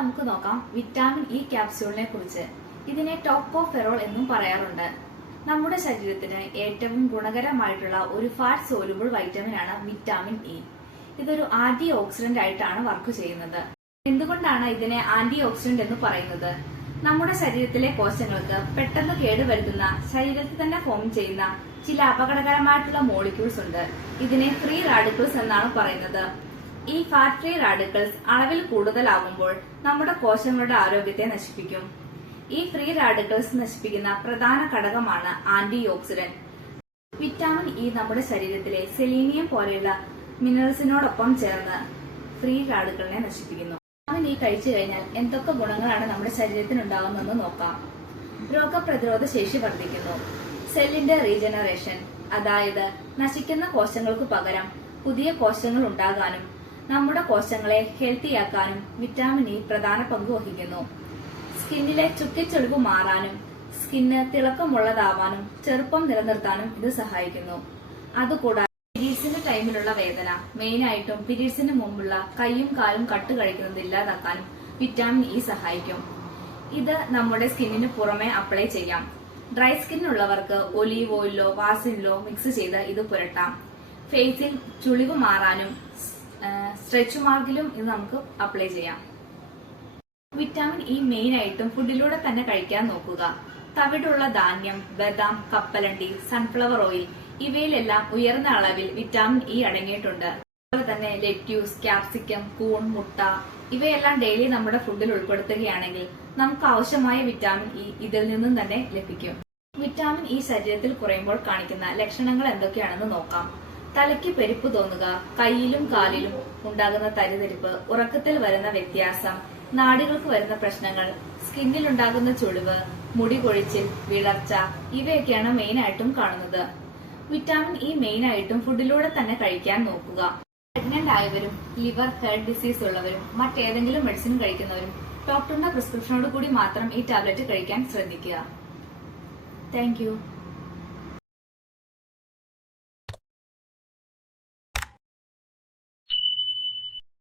നോക്കാം vitamin E ക്യാപ്സ്യൂളിനെ കുറിച്ച്. ഇതിനെ ടോപ്പ് ഓഫ് ഫെറോൾ എന്നും പറയാറുണ്ട്. നമ്മുടെ ശരീരത്തിന് ഏറ്റവും ഗുണകരമായിട്ടുള്ള ഒരു ഫാറ്റ് സോലുബിൾ വൈറ്റമിൻ ആണ് വിറ്റാമിൻ ഇ. ഇതൊരു ആന്റി ഓക്സിഡന്റ് ആയിട്ടാണ് വർക്ക് ചെയ്യുന്നത്. എന്തുകൊണ്ടാണ് ഇതിനെ ആന്റി ഓക്സിഡന്റ് എന്ന് പറയുന്നത്? നമ്മുടെ ശരീരത്തിലെ കോശങ്ങൾക്ക് പെട്ടെന്ന് കേടുവരുത്തുന്ന ശരീരത്തിൽ തന്നെ ഫോം ചെയ്യുന്ന ചില അപകടകരമായിട്ടുള്ള മോളിക്യൂൾസ് ഉണ്ട്. ഇതിനെ ഫ്രീ റാഡിക്കിൾസ് എന്നാണ് പറയുന്നത്. ഈ ഫാറ്റ് റാഡിക്കൽസ് അളവിൽ കൂടുതലാകുമ്പോൾ നമ്മുടെ കോശങ്ങളുടെ ആരോഗ്യത്തെ നശിപ്പിക്കും. ഈ ഫ്രീ റാഡിക്കൽസ് നശിപ്പിക്കുന്ന പ്രധാന ഘടകമാണ് ആന്റി ഓക്സിഡന്റ് വിറ്റാമിൻ ഇ നമ്മുടെ ശരീരത്തിലെ സെലീനിയം പോലെയുള്ള മിനറൽസിനോടൊപ്പം ചേർന്ന് ഫ്രീ റാഡിക്കിളിനെ നശിപ്പിക്കുന്നു. വിറ്റാമിൻ ഇ കഴിച്ചു കഴിഞ്ഞാൽ എന്തൊക്കെ ഗുണങ്ങളാണ് നമ്മുടെ ശരീരത്തിന് ഉണ്ടാകുന്നതെന്ന് നോക്കാം. രോഗപ്രതിരോധ ശേഷി വർദ്ധിക്കുന്നു. സെല്ലിന്റെ റീജനറേഷൻ അതായത് നശിക്കുന്ന കോശങ്ങൾക്ക് പകരം പുതിയ കോശങ്ങൾ ഉണ്ടാകാനും നമ്മുടെ കോശങ്ങളെ ഹെൽത്തിയാക്കാനും വിറ്റാമിൻ ഇ പ്രധാന പങ്ക് വഹിക്കുന്നു. സ്കിന്നിലെ ചുക്കിച്ചൊളിവ് മാറാനും സ്കിന്ന് തിളക്കമുള്ളതാവാനും ചെറുപ്പം നിലനിർത്താനും ഇത് സഹായിക്കുന്നു. അതുകൂടാതെ പീരീഡ്സിന്റെ ടൈമിലുള്ള വേദന മെയിനായിട്ടും പിരീഡ്സിന് മുമ്പുള്ള കൈയും കാലും കട്ട് കഴിക്കുന്നത് ഇല്ലാതാക്കാനും വിറ്റാമിൻ ഇ സഹായിക്കും. ഇത് നമ്മുടെ സ്കിന്നിന് പുറമെ അപ്ലൈ ചെയ്യാം. ഡ്രൈ സ്കിന്നുള്ളവർക്ക് ഒലീവ് ഓയിലോ വാസിനിലോ മിക്സ് ചെയ്ത് ഇത് പുരട്ടാം. ഫേസിൽ ചുളിവ് മാറാനും സ്ട്രെച്ച് മാർക്കിലും ഇത് നമുക്ക് അപ്ലൈ ചെയ്യാം. വിറ്റാമിൻ ഇ മെയിൻ ആയിട്ടും ഫുഡിലൂടെ തന്നെ കഴിക്കാൻ നോക്കുക. തവിടുള്ള ധാന്യം ബദാം കപ്പലണ്ടി സൺഫ്ലവർ ഓയിൽ ഇവയിലെല്ലാം ഉയർന്ന അളവിൽ വിറ്റാമിൻ ഇ അടങ്ങിയിട്ടുണ്ട്. അതുപോലെ തന്നെ ലെറ്റ്യൂസ് ക്യാപ്സിക്കം കൂൺ മുട്ട ഇവയെല്ലാം ഡെയിലി നമ്മുടെ ഫുഡിൽ ഉൾപ്പെടുത്തുകയാണെങ്കിൽ നമുക്ക് ആവശ്യമായ വിറ്റാമിൻ ഇ ഇതിൽ നിന്നും തന്നെ ലഭിക്കും. വിറ്റാമിൻ ഇ ശരീരത്തിൽ കുറയുമ്പോൾ കാണിക്കുന്ന ലക്ഷണങ്ങൾ എന്തൊക്കെയാണെന്ന് നോക്കാം. തലയ്ക്ക് പെരുപ്പ് തോന്നുക കയ്യിലും കാലിലും ഉണ്ടാകുന്ന തരിതരിപ്പ് ഉറക്കത്തിൽ വരുന്ന വ്യത്യാസം നാടികൾക്ക് വരുന്ന പ്രശ്നങ്ങൾ സ്കിന്നിൽ ഉണ്ടാകുന്ന ചുളിവ് മുടി കൊഴിച്ചിൽ വിളർച്ച ഇവയൊക്കെയാണ് മെയിൻ ആയിട്ടും കാണുന്നത്. വിറ്റാമിൻ ഇ മെയിൻ ആയിട്ടും ഫുഡിലൂടെ തന്നെ കഴിക്കാൻ നോക്കുക. പ്രഗ്നന്റ് ആയവരും ലിവർ ഹെർട്ട് ഡിസീസ് ഉള്ളവരും മറ്റേതെങ്കിലും മെഡിസിൻ കഴിക്കുന്നവരും ഡോക്ടറിന്റെ പ്രിസ്ക്രിപ്ഷനോട് കൂടി മാത്രം ഈ ടാബ്ലറ്റ് കഴിക്കാൻ ശ്രദ്ധിക്കുക. താങ്ക്